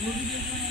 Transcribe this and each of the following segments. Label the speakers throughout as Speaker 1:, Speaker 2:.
Speaker 1: Thank you.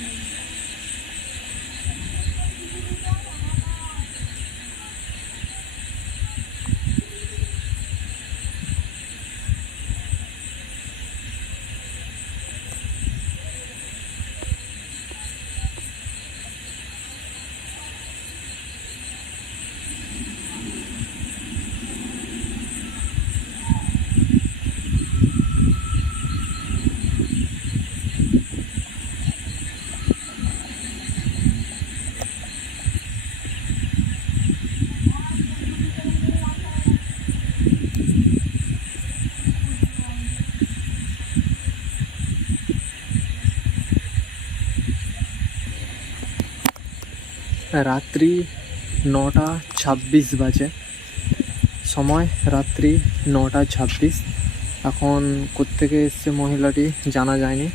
Speaker 1: রাত্রি নটা ছাব্বিশ বাজে। সময় রাত্রি নটা ছাব্বিশ। এখন কোত্থেকে এসছে মহিলাটি জানা যায়নি।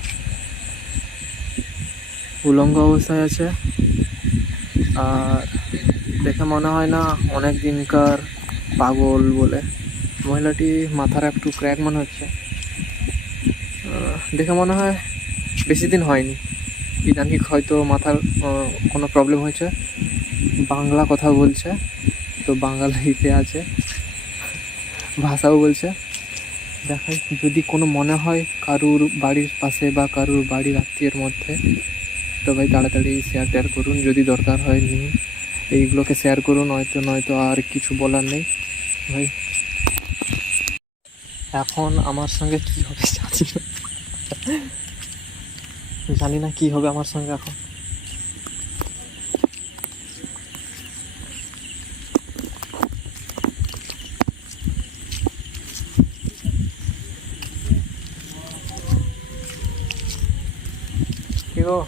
Speaker 1: উলঙ্গ অবস্থায় আছে। আর দেখে মনে হয় না অনেক দিনকার পাগল বলে। মহিলাটি মাথার একটু ক্র্যাক মনে হচ্ছে। দেখে মনে হয় বেশি দিন হয়নি। ইদানিং হয়তো মাথার কোনো প্রবলেম হয়েছে। বাংলা কথা বলছে, তো বাঙালিতে আছে। ভাষাও বলছে। দেখাই, যদি কোনো মনে হয় কারুর বাড়ির পাশে বা কারুর বাড়ির আত্মীয়ের মধ্যে, তো ভাই তাড়াতাড়ি শেয়ার টেয়ার করুন, যদি দরকার হয় নিন। এইগুলোকে শেয়ার করুন হয়তো নয়তো আর কিছু বলার নেই। ভাই, এখন আমার সঙ্গে কি হবে জানি না। জানি না কি হবে আমার সঙ্গে এখন। কি গো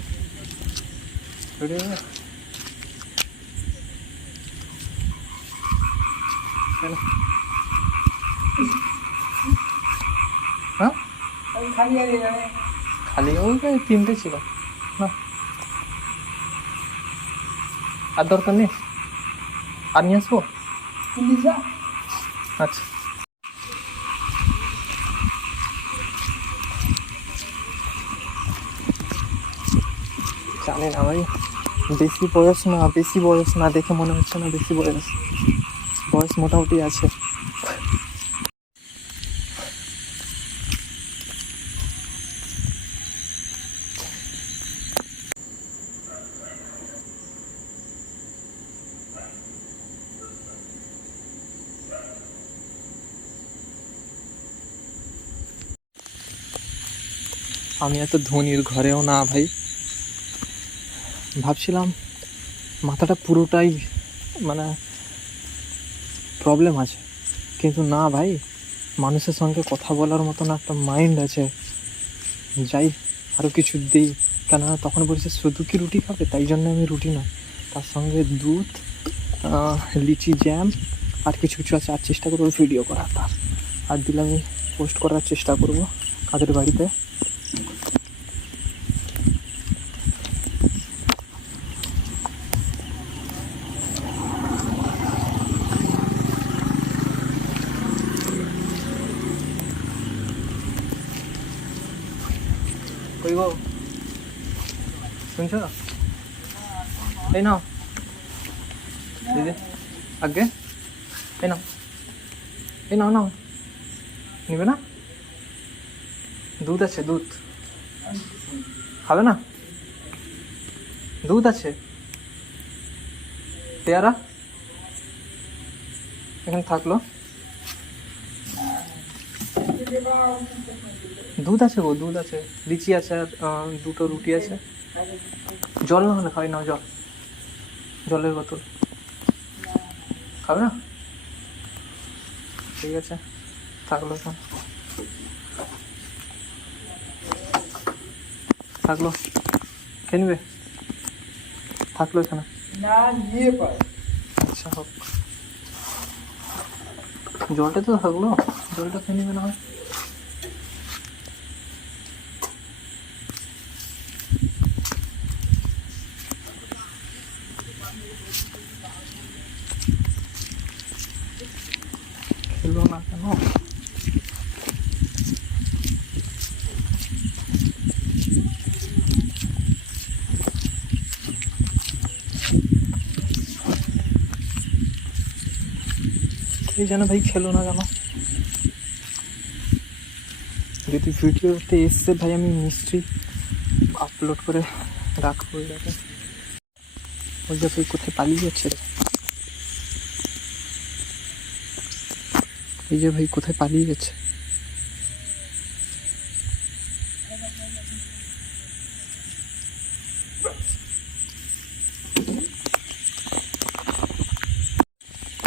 Speaker 1: রেডি হবে কেন? হ্যাঁ খালি ওই যে তিনটে ছিল না আর দরকার নেই আর নিয়ে আসব আচ্ছা জানি না ভাই। বেশি বয়স না, বেশি বয়স না, দেখে মনে হচ্ছে না বেশি বয়স। বয়স মোটামুটি আছে। আমি এত ধনির ঘরেও না ভাই। ভাবছিলাম মাথাটা পুরোটাই মানে প্রবলেম আছে। কিন্তু না ভাই, মানুষের সঙ্গে কথা বলার মতন একটা মাইন্ড আছে। যাই আরও কিছু দিই। কেননা তখন বলছে, শুধু কি রুটি খাবে? তাই জন্য আমি রুটি না তার সঙ্গে দুধ লিচি জ্যাম আর কিছু কিছু আছে। আর চেষ্টা করব ভিডিও করার। আর দিলে আমি পোস্ট করার চেষ্টা করব কাদের বাড়িতে। কই গো? শুনছো? এই নাও। দিদি আগে। এই নাও। এই নাও নাও। নিবে না? দুধ আছে, দুধ। খাবে না? দুধ আছে। পেয়ারা? এখানে থাকল। দুধ আছে গো দুধ আছে। লিচি আছে আর দুটো রুটি আছে। জল না হলে খাই না জল। জলের বোতল। খাবে না? ঠিক আছে থাকল থাকল। খেয়ে নিবে? থাকল এখানে? আচ্ছা হোক। জলটা তো থাকল। জলটা খেয়ে নিবে না হয়। খেলো না কেন এই যেন ভাই, খেলো না কেন? যদি ভিডিওতে এসছে, ভাই, আমি মিস্ত্রি আপলোড করে রাখব এটাকে ওই যে ভাই কোথায় পালিয়ে যাচ্ছে এই যে ভাই কোথায় পালিয়ে গেছে?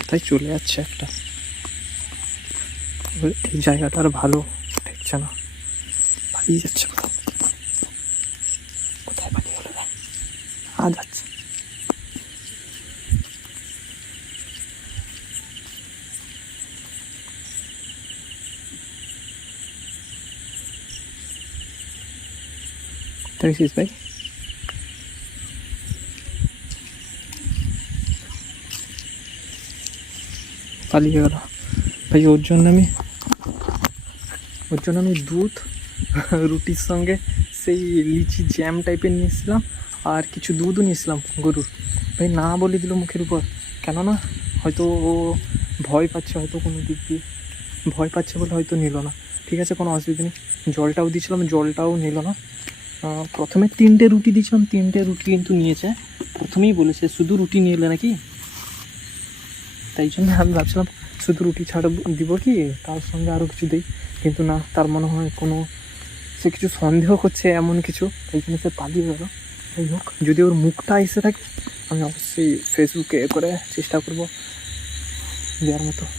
Speaker 1: তাই চলে যাচ্ছে একটা। এই জায়গাটা আর ভালো ঠেকছে না। পালিয়ে যাচ্ছে কোথায় পালিয়ে গেল? রে? আ যাচ্ছে। গেছিস ভাই পালিয়ে গেল। ভাই, ওর জন্য আমি ওর জন্য আমি দুধ, রুটির সঙ্গে সেই লিচি জ্যাম টাইপের নিয়েছিলাম, আর কিছু দুধও নিয়েছিলাম গরুর। ভাই, না বলে দিল মুখের উপর। কেননা, হয়তো ও ভয় পাচ্ছে, হয়তো কোনো দিক দিয়ে ভয় পাচ্ছে বলে হয়তো নিল না। ঠিক আছে, কোনো অসুবিধা নেই। জলটাও দিয়েছিলাম, জলটাও নিল না। প্রথমে তিনটে রুটি দিয়েছিলাম, তিনটে রুটি কিন্তু নিয়েছে। প্রথমেই বলেছে, শুধু রুটি নিয়ে এলে নাকি? তাই জন্য আমি ভাবছিলাম, শুধু রুটি ছাড়া দিব কি? তার সঙ্গে আরও কিছু দিই। কিন্তু না, তার মনে হয় কোনো, সে কিছু সন্দেহ করছে, এমন কিছু। তাই জন্য সে পালিয়ে গেল। যাই হোক, যদি ওর মুখটা এসে থাকে, আমি অবশ্যই ফেসবুকে এ করে চেষ্টা করব দেওয়ার মতো।